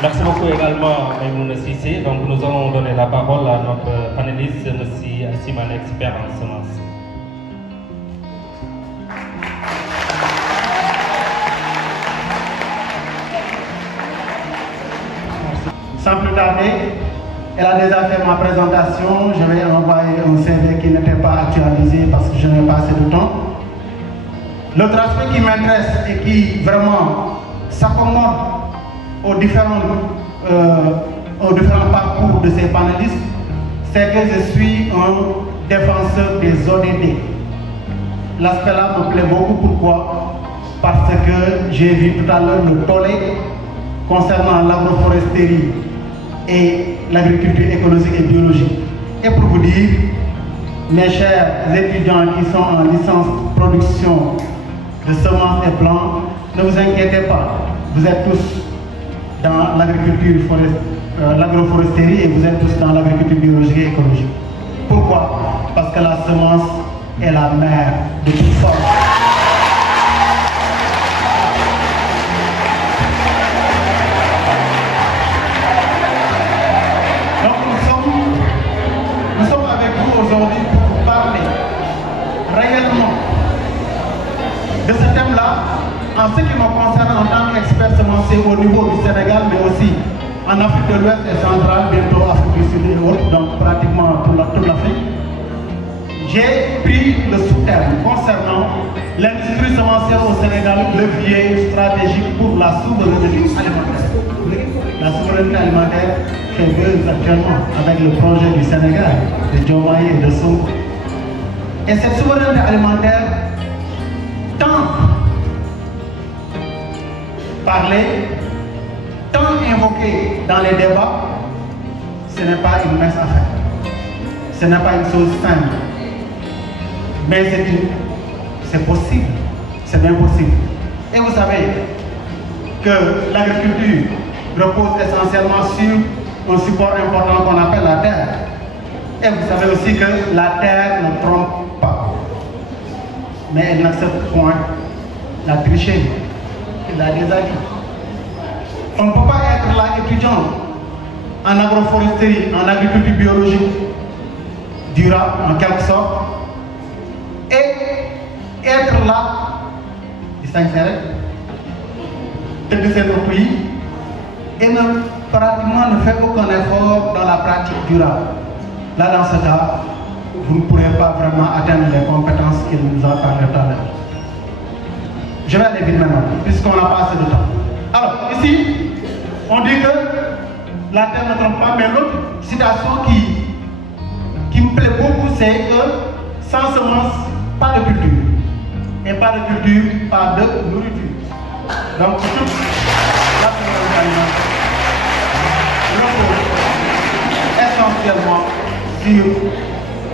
Merci beaucoup également, Maïmouna Cissé. Donc, nous allons donner la parole à notre panéliste, M. Simon, expert en semences. Sans plus tarder, elle a déjà fait ma présentation. Je vais envoyer un CV qui n'était pas actualisé parce que je n'ai pas assez de temps. L'autre aspect qui m'intéresse et qui vraiment s'accommode aux différents parcours de ces panélistes, c'est que je suis un défenseur des ODD. L'aspect-là me plaît beaucoup. Pourquoi? Parce que j'ai vu tout à l'heure le tollé concernant l'agroforesterie et l'agriculture écologique et biologique. Et pour vous dire, mes chers étudiants qui sont en licence production de semences et plants, ne vous inquiétez pas, vous êtes tous dans l'agriculture l'agroforesterie et vous êtes tous dans l'agriculture biologique et écologique. Pourquoi? Parce que la semence est la mère de toute forme. Donc nous sommes avec vous aujourd'hui pour parler réellement de ce thème-là, en ce qui me concerne en tant qu'expert semencier au niveau du Sénégal, mais aussi en Afrique de l'Ouest et centrale, bientôt Afrique du Sud et autres, donc pratiquement toute l'Afrique. J'ai pris le sous-terme concernant l'industrie semencière au Sénégal, levier stratégique pour la souveraineté alimentaire. La souveraineté alimentaire fait buzz actuellement avec le projet du Sénégal, de Diomaye et de Sonko. Et cette souveraineté alimentaire, tant parler, tant invoqué dans les débats, ce n'est pas une mince affaire. Ce n'est pas une chose simple. Mais c'est possible. C'est bien possible. Et vous savez que l'agriculture repose essentiellement sur un support important qu'on appelle la terre. Et vous savez aussi que la terre ne trompe pas. Mais elle n'accepte point la tricherie. Il a déjà dit. On ne peut pas être là étudiant en agroforesterie, en agriculture biologique, durable en quelque sorte, et être là, il s'insérer, de ce pays, et pratiquement ne faire aucun effort dans la pratique durable. Là, dans ce cas, vous ne pourrez pas vraiment atteindre les compétences qu'il nous a parlé tout à l'heure. Je vais aller vite maintenant, puisqu'on n'a pas assez de temps. Alors, ici, on dit que la terre ne trompe pas, mais l'autre citation qui me plaît beaucoup, c'est que sans semence, pas de culture. Et pas de culture, pas de nourriture. Donc, toute la souveraineté alimentaire repose essentiellement sur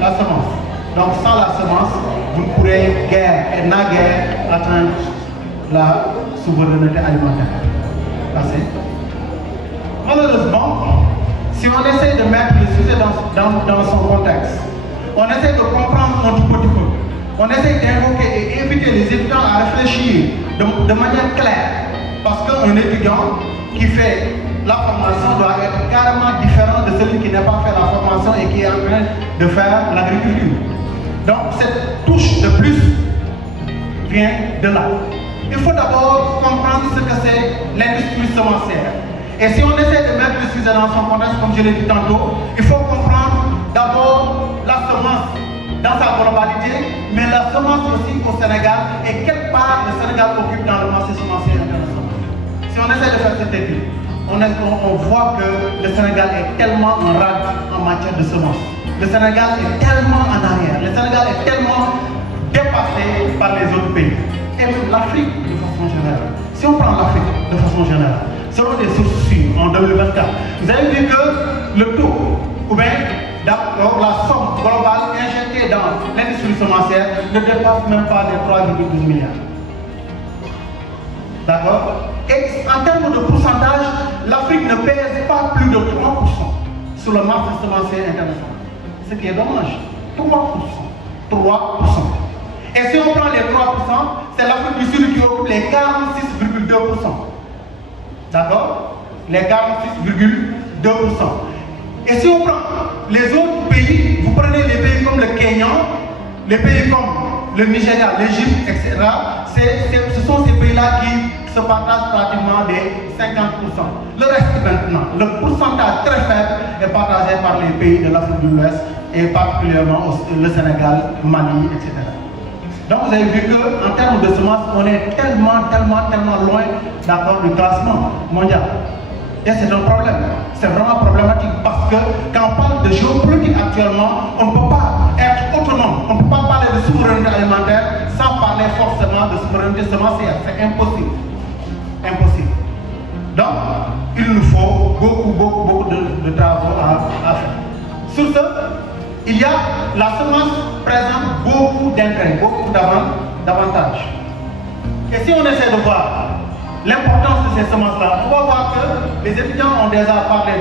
la semence. Donc, sans la semence, vous ne pourrez guère et naguère atteindre la souveraineté alimentaire. Assez. Malheureusement, si on essaie de mettre le sujet dans son contexte, on essaie de comprendre un tout petit peu, on essaie d'invoquer et inviter les étudiants à réfléchir de manière claire, parce qu'un étudiant qui fait la formation doit être carrément différent de celui qui n'a pas fait la formation et qui est en train de faire l'agriculture. Donc cette touche de plus vient de là. Il faut d'abord comprendre ce que c'est l'industrie semencière. Et si on essaie de mettre le sujet dans son contexte, comme je l'ai dit tantôt, il faut comprendre d'abord la semence dans sa globalité, mais la semence aussi au Sénégal et quelle part le Sénégal occupe dans le marché semencier international. Si on essaie de faire cette étude, on voit que le Sénégal est tellement en rade en matière de semences. Le Sénégal est tellement en arrière. Le Sénégal est tellement dépassé par les autres pays. Et l'Afrique de façon générale. Si on prend l'Afrique de façon générale, selon des sources sûres en 2024, vous avez vu que le taux, ou bien la somme globale injectée dans l'industrie semencière ne dépasse même pas les 3,12 milliards. D'accord? Et en termes de pourcentage, l'Afrique ne pèse pas plus de 3% sur le marché semencier international. Ce qui est dommage. 3%. 3%. Et si on prend les 3%, c'est l'Afrique du Sud qui occupe les 46,2%. D'accord? les 46,2%. Et si on prend les autres pays, vous prenez les pays comme le Kenya, les pays comme le Nigeria, l'Égypte, etc., ce sont ces pays-là qui se partagent pratiquement des 50%. Le reste maintenant, le pourcentage très faible est partagé par les pays de l'Afrique de l'Ouest et particulièrement le Sénégal, Mali, etc. Donc vous avez vu qu'en termes de semences, on est tellement loin d'accord du classement mondial. Et c'est un problème. C'est vraiment problématique parce que quand on parle de géopolitique actuellement, on ne peut pas être autonome. On ne peut pas parler de souveraineté alimentaire sans parler forcément de souveraineté semencière. C'est impossible. Impossible. Donc, il nous faut beaucoup de travaux à faire. Sur ce, il y a la semence présente beaucoup d'intérêts, beaucoup d'avantages. Et si on essaie de voir l'importance de ces semences-là, on va voir que les étudiants ont déjà parlé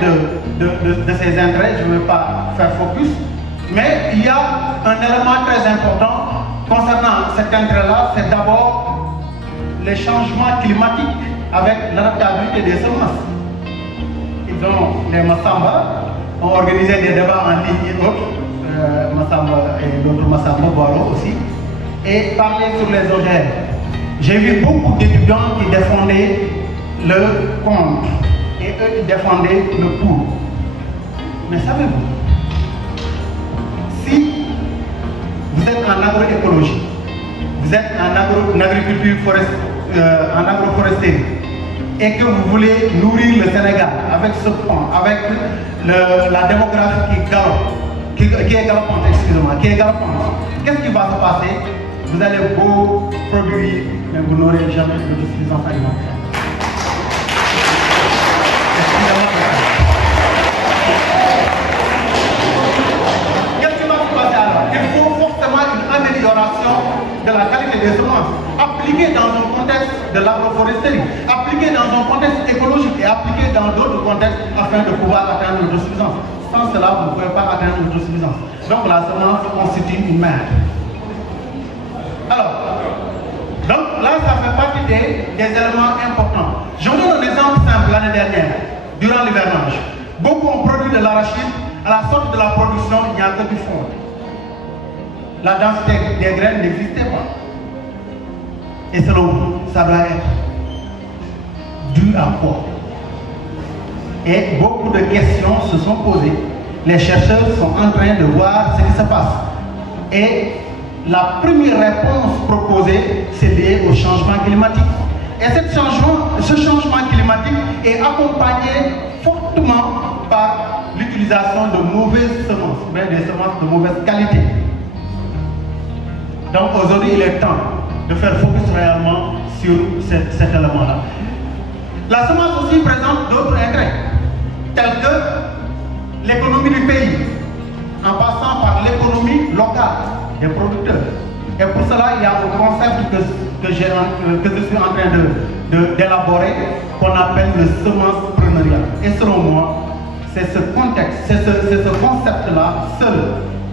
de ces intérêts, je ne vais pas faire focus, mais il y a un élément très important concernant cet intérêt-là, c'est d'abord les changements climatiques avec l'adaptabilité des semences. Ils ont, les Massamba, ont organisé des débats en ligne et autres, Massamba et l'autre Massamba, Boileau aussi, et parler sur les OGM. J'ai vu beaucoup d'étudiants qui défendaient le contre et eux qui défendaient le pour. Mais savez-vous, si vous êtes en agroécologie, vous êtes en agriculture en agroforesterie et que vous voulez nourrir le Sénégal avec ce point, avec la démographie qui est galopante, excusez-moi, qui est galopante, qu'est-ce qui va se passer? Vous allez beau produire, mais vous n'aurez jamais de suffisance alimentaire. Qu'est-ce qui va se passer alors? Il faut forcément une amélioration de la qualité des semences, appliquée dans un contexte de l'agroforesterie, appliquée dans un contexte écologique et appliquée dans d'autres contextes afin de pouvoir atteindre l'autosuffisance. Sans cela, vous ne pouvez pas atteindre l'autosuffisance. Donc la semence constitue une mère. Alors, donc là, ça fait partie des éléments importants. Je vous donne un exemple simple l'année dernière, durant l'hivernage. Beaucoup ont produit de l'arachide, à la sortie de la production, il n'y a que du fond. La densité des graines n'existait pas. Et selon vous, ça doit être dû à quoi? Et beaucoup de questions se sont posées. Les chercheurs sont en train de voir ce qui se passe. Et la première réponse proposée, c'est lié au changement climatique. Et ce changement climatique est accompagné fortement par l'utilisation de mauvaises semences, mais des semences de mauvaise qualité. Donc aujourd'hui, il est temps de faire focus réellement sur cet élément-là. La semence aussi présente d'autres intérêts, tels que l'économie du pays, en passant par l'économie locale des producteurs. Et pour cela, il y a un concept que je suis en train d'élaborer, qu'on appelle le semencepreneuriat. Et selon moi, c'est ce contexte, c'est ce concept-là, seul,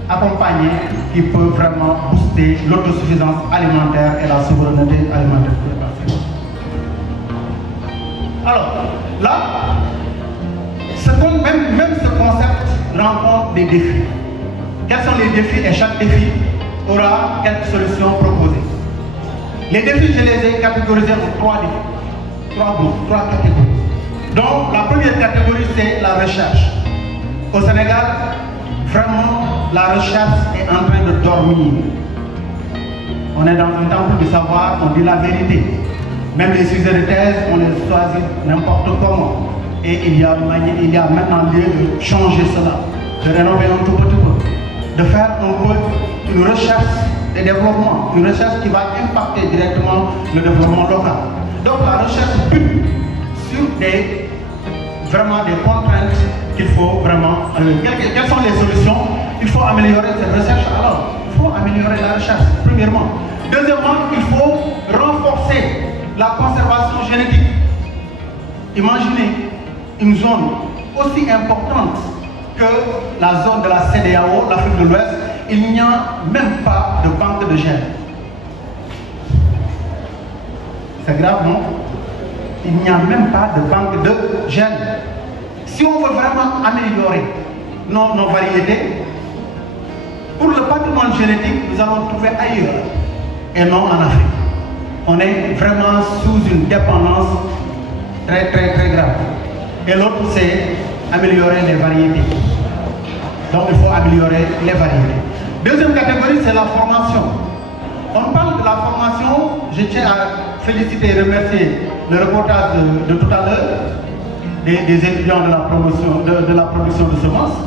accompagné, qui peut vraiment booster l'autosuffisance alimentaire et la souveraineté alimentaire pour les personnes. Alors, là, même ce concept rencontre des défis. Quels sont les défis? Et chaque défi aura quelques solutions proposées. Les défis, je les ai catégorisés en 3 défis, 3 groupes, 3 catégories. Donc, la première catégorie, c'est la recherche. Au Sénégal, vraiment, la recherche est en train de dormir. On est dans un temple du savoir, on dit la vérité. Même les sujets de thèse, on les choisit n'importe comment. Et il y a maintenant lieu de changer cela, de rénover un tout petit peu, de faire un peu une recherche et développement, une recherche qui va impacter directement le développement local. Donc la recherche bute sur vraiment des contraintes qu'il faut vraiment... quelles sont les solutions? Il faut améliorer cette recherche. Alors, il faut améliorer la recherche, premièrement. Deuxièmement, il faut renforcer la conservation génétique. Imaginez une zone aussi importante que la zone de la CEDEAO, l'Afrique de l'Ouest, il n'y a même pas de banque de gènes. C'est grave, non? il n'y a même pas de banque de gènes. Si on veut vraiment améliorer nos variétés, pour le patrimoine génétique, nous allons trouver ailleurs et non en Afrique. On est vraiment sous une dépendance très grave. Et l'autre, c'est améliorer les variétés. Donc il faut améliorer les variétés. Deuxième catégorie, c'est la formation. On parle de la formation, je tiens à féliciter et remercier le reportage de tout à l'heure des étudiants de la production de semences.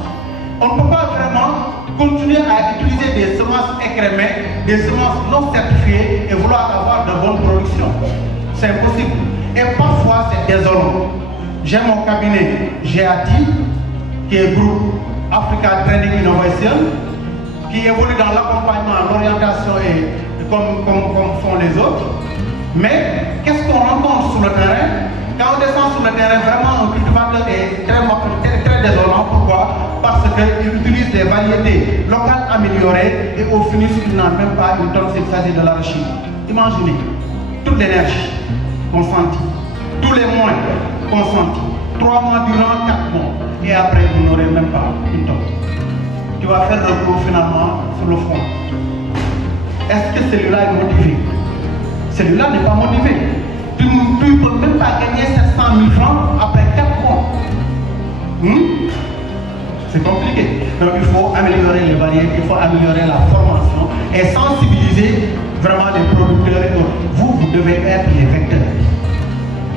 On ne peut pas vraiment continuer à utiliser des semences écrémées, des semences non certifiées et vouloir avoir de bonnes productions. C'est impossible. Et parfois, c'est désolant. J'ai mon cabinet GAT, qui est groupe Africa Training Innovation, qui évolue dans l'accompagnement, l'orientation et comme font les autres. Mais qu'est-ce qu'on rencontre sur le terrain? Quand on descend sur le terrain, vraiment un cultivateur est très désolant. Pourquoi? Parce qu'il utilise des variétés locales améliorées et au finish, il n'a même pas une tonne s'il s'agit de l'arachide. Imaginez toute l'énergie consentie, tous les moyens consentis, 3 mois durant 4 mois, et après vous n'aurez même pas une tonne. Tu vas faire le cours finalement sur le front. Est-ce que celui-là est motivé? Celui-là n'est pas motivé. Tu ne peux même pas gagner 700 000 francs après 4 mois. C'est compliqué. Donc il faut améliorer les variétés, il faut améliorer la formation et sensibiliser vraiment les producteurs et autres. Vous devez être les vecteurs.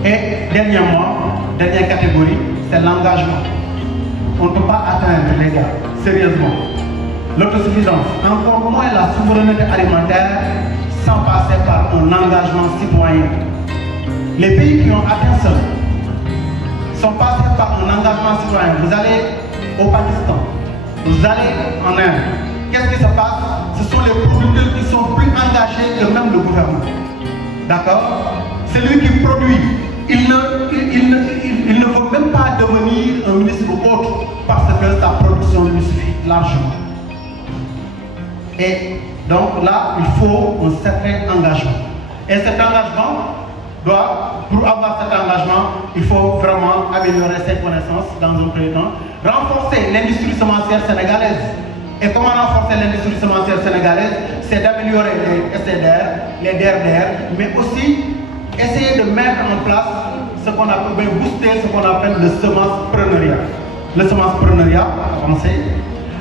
Et dernière catégorie, c'est l'engagement. On ne peut pas atteindre les gars, sérieusement, l'autosuffisance, encore moins la souveraineté alimentaire sans passer par un engagement citoyen. Les pays qui ont atteint ça sont passés par un engagement citoyen. Vous allez au Pakistan, vous allez en Inde. Qu'est-ce qui se passe? Ce sont les producteurs qui sont plus engagés que même le gouvernement. D'accord? Celui qui produit, il ne veut même pas devenir un ministre ou autre parce que sa production lui suffit largement. Et donc là, il faut un certain engagement. Et cet engagement pour avoir cet engagement, il faut vraiment améliorer ses connaissances dans un premier temps, renforcer l'industrie semencière sénégalaise. Et comment renforcer l'industrie semencière sénégalaise? C'est d'améliorer les SDR, les DRDR, mais aussi essayer de mettre en place ce qu'on appelle, booster ce qu'on appelle le semencepreneuriat. Le semencepreneuriat, avancé.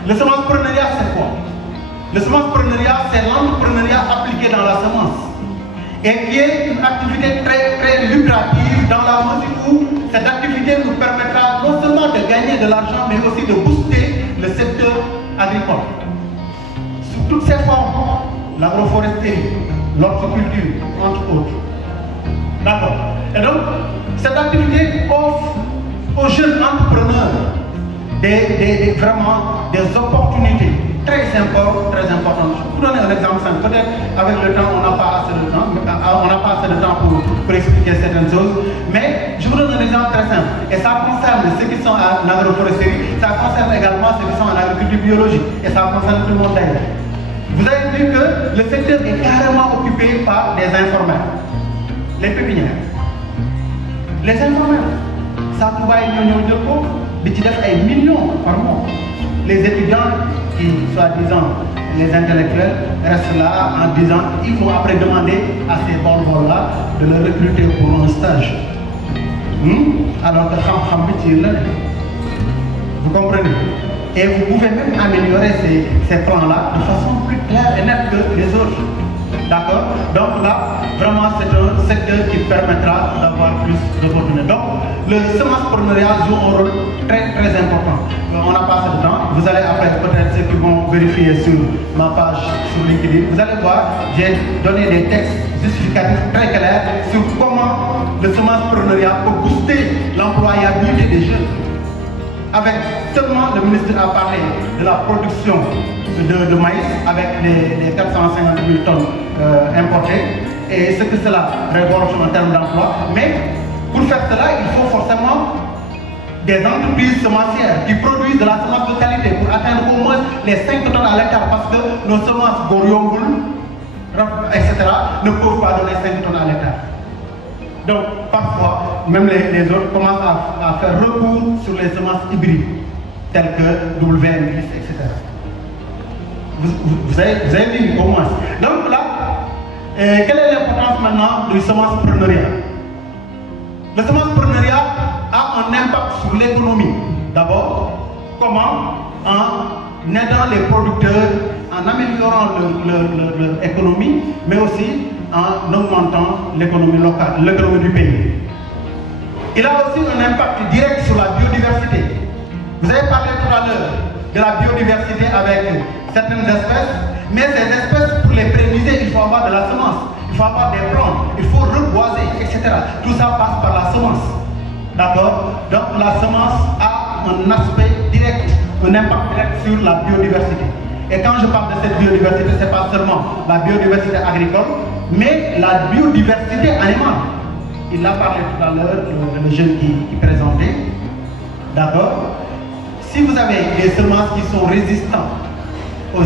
Le semencepreneuriat, c'est quoi? Le semencepreneuriat, c'est l'entrepreneuriat appliqué dans la semence. Et qui est une activité très lucrative dans la mesure où cette activité nous permettra non seulement de gagner de l'argent, mais aussi de booster le secteur agricole. Sous toutes ses formes, l'agroforesterie, l'horticulture, entre autres. D'accord. Et donc, cette activité offre aux jeunes entrepreneurs vraiment des opportunités très importantes. Je vais vous donner un exemple simple. Peut-être avec le temps, on n'a pas assez de temps, pour expliquer certaines choses. Mais je vous donne un exemple très simple. Et ça concerne ceux qui sont en agroforesterie, ça concerne également ceux qui sont en agriculture biologique. Et ça concerne tout le monde d'ailleurs. Vous avez vu que le secteur est carrément occupé par des informels. Les pépinières. Les informels. Ça travaille des millions par mois. Les étudiants qui, soi-disant, les intellectuels, restent là en disant il faut après demander à ces bons-là de le recruter pour un stage. Alors que vous comprenez? Et vous pouvez même améliorer ces plans-là de façon plus claire et nette que les autres. D'accord? Donc là, vraiment, c'est un secteur qui permettra d'avoir plus d'opportunités. Donc, le semencepreneuriat joue un rôle très important. On n'a pas assez de temps. Vous allez après, peut-être ceux qui vont vérifier sur ma page sur LinkedIn, vous allez voir, j'ai donné des textes justificatifs très clairs sur comment le semencepreneuriat peut booster l'employabilité des jeunes. Avec seulement, le ministre a parlé de la production de maïs avec les 450 000 tonnes importées et ce que cela regorge en termes d'emploi. Mais pour faire cela, il faut forcément des entreprises semencières qui produisent de la semence de qualité pour atteindre au moins les 5 tonnes à l'hectare parce que nos semences Goriomboul, etc. ne peuvent pas donner 5 tonnes à l'hectare. Donc, parfois, même les autres commencent à faire recours sur les semences hybrides, telles que WM10, etc. Vous avez vu au moins. Donc là, quelle est l'importance maintenant du semencepreneuriat? Le semencepreneuriat a un impact sur l'économie. D'abord, comment? En aidant les producteurs, en améliorant leur économie, mais aussi en augmentant l'économie locale, l'économie du pays. Il a aussi un impact direct sur la biodiversité. Vous avez parlé tout à l'heure de la biodiversité avec certaines espèces, mais ces espèces, pour les pérenniser, il faut avoir de la semence, il faut avoir des plantes, il faut reboiser, etc. Tout ça passe par la semence. D'accord? Donc la semence a un aspect direct, un impact direct sur la biodiversité. Et quand je parle de cette biodiversité, ce n'est pas seulement la biodiversité agricole, mais la biodiversité animale. Il a parlé tout à l'heure, le jeune qui présentait. D'accord? Si vous avez des semences qui sont résistantes à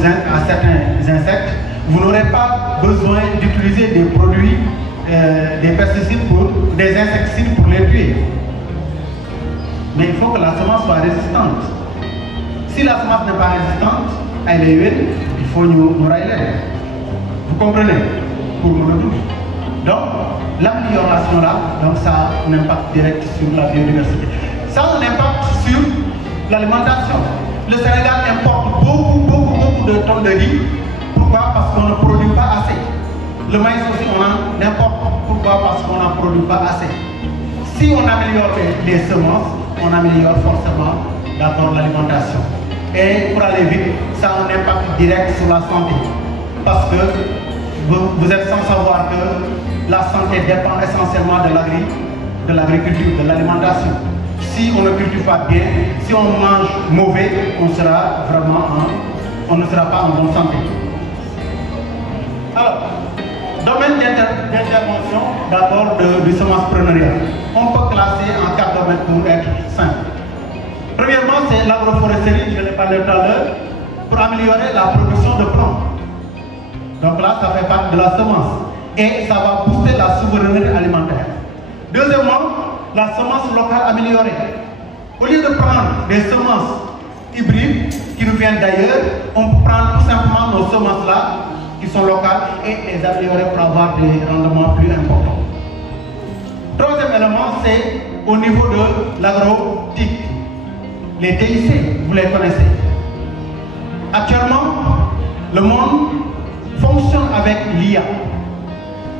certains insectes, vous n'aurez pas besoin d'utiliser des produits, des pesticides des insecticides pour les tuer. Mais il faut que la semence soit résistante. Si la semence n'est pas résistante, elle est huile, il faut nous railer. Vous comprenez? Pour le doute. Donc, l'amélioration là, donc ça a un impact direct sur la biodiversité. Ça a un impact sur l'alimentation. Le Sénégal importe beaucoup de tonnes de riz. Pourquoi? Parce qu'on ne produit pas assez. Le maïs aussi, on en importe. Pourquoi? Parce qu'on n'en produit pas assez. Si on améliore les semences, on améliore forcément d'abord l'alimentation. Et pour aller vite, ça a un impact direct sur la santé. Parce que vous êtes sans savoir que la santé dépend essentiellement de l'agriculture, de l'alimentation. Si on ne cultive pas bien, si on mange mauvais, on ne sera pas en bonne santé. Alors, domaine d'intervention d'abord du semencepreneuriat. On peut classer en 4 domaines pour être simple. Premièrement, c'est l'agroforesterie, je l'ai parlé tout à l'heure, pour améliorer la production de plantes. Donc là, ça fait partie de la semence. Et ça va booster la souveraineté alimentaire. Deuxièmement, la semence locale améliorée. Au lieu de prendre des semences hybrides qui nous viennent d'ailleurs, on peut prendre tout simplement nos semences là, qui sont locales, et les améliorer pour avoir des rendements plus importants. Troisième élément, c'est au niveau de l'agro-TIC. Les TIC, vous les connaissez. Actuellement, le monde fonctionne avec l'IA.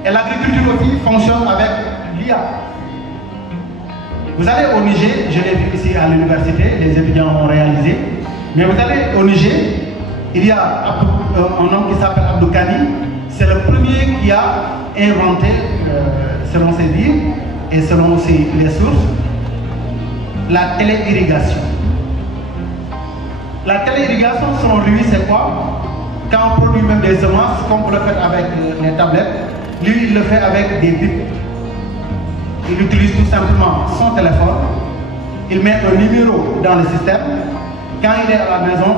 Et l'agriculture aussi fonctionne avec l'IA. Vous allez au Niger, je l'ai vu ici à l'université, les étudiants ont réalisé. Mais vous allez au Niger, il y a un homme qui s'appelle Abdou Kani. C'est le premier qui a inventé, selon ses dires et selon aussi les sources, la téléirrigation. La téléirrigation, selon lui, c'est quoi? Quand on produit même des semences, comme vous le faites avec les tablettes, lui, il le fait avec des bits. Il utilise tout simplement son téléphone, il met un numéro dans le système. Quand il est à la maison,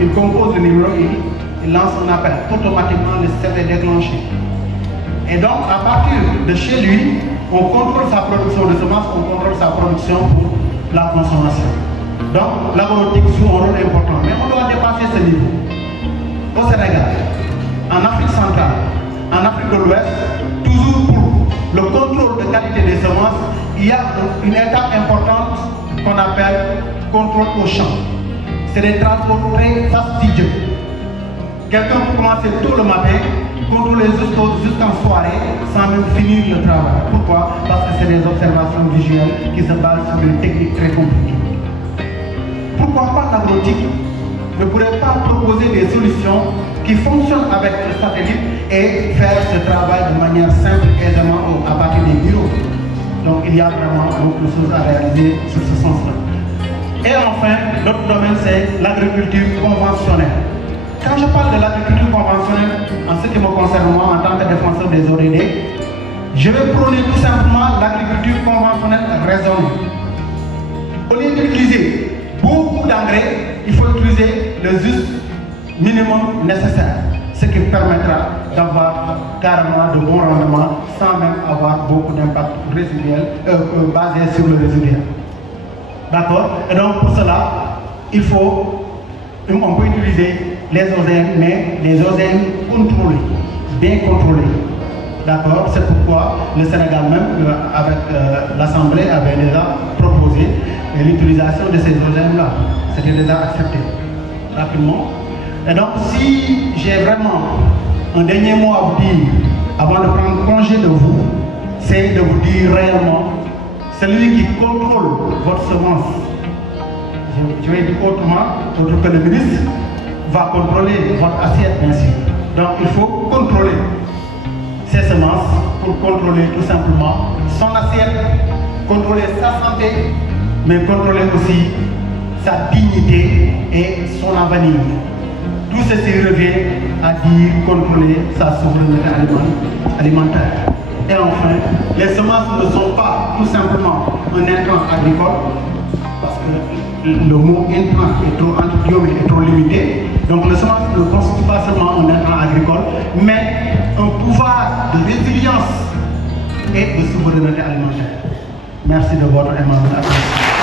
il compose le numéro, il lance un appel. Automatiquement, le système est déclenché. Et donc, à partir de chez lui, on contrôle sa production de semences, on contrôle sa production pour la consommation. Donc, l'agrotique joue un rôle important. Mais on doit dépasser ce niveau. Au Sénégal, en Afrique centrale, en Afrique de l'Ouest, toujours pour le contrôle de qualité des semences, il y a une étape importante qu'on appelle contrôle au champ. C'est des travaux très fastidieux. Quelqu'un peut commencer tôt le matin, contrôler jusqu'en soirée, sans même finir le travail. Pourquoi? Parce que c'est des observations visuelles qui se basent sur des techniques très compliquées. Pourquoi pas l'agrotique ne pourrait pas proposer des solutions qui fonctionnent avec le satellite et faire ce travail de manière simple et aisément à partir des bureaux. Donc il y a vraiment beaucoup de choses à réaliser sur ce sens-là. Et enfin, l'autre domaine, c'est l'agriculture conventionnelle. Quand je parle de l'agriculture conventionnelle, en ce qui me concerne moi, en tant que défenseur des ODD, je vais prôner tout simplement l'agriculture conventionnelle raisonnée. Au lieu d'utiliser beaucoup d'engrais, il faut utiliser le juste minimum nécessaire. ce qui permettra d'avoir carrément de bons rendements sans même avoir beaucoup d'impact résiduel basé sur le résiduel. D'accord? Et donc pour cela, on peut utiliser les OGM, mais les OGM contrôlés, bien contrôlés. D'accord? C'est pourquoi le Sénégal même, avec l'Assemblée, avait déjà proposé l'utilisation de ces OGM-là. C'était déjà accepté rapidement. Et donc, si j'ai vraiment un dernier mot à vous dire, avant de prendre congé de vous, c'est de vous dire réellement, celui qui contrôle votre semence, je vais dire autrement, autre que le ministre, va contrôler votre assiette, bien sûr. Donc, il faut contrôler ses semences pour contrôler tout simplement son assiette, contrôler sa santé, mais contrôler aussi sa dignité et son avenir. Tout ceci revient à dire contrôler sa souveraineté alimentaire. Et enfin, les semences ne sont pas tout simplement un intrant agricole, parce que le mot intrant est trop, entre guillemets, est trop limité. Donc le semence ne constitue pas seulement un intrant agricole, mais un pouvoir de résilience et de souveraineté alimentaire. Merci de votre aimable attention.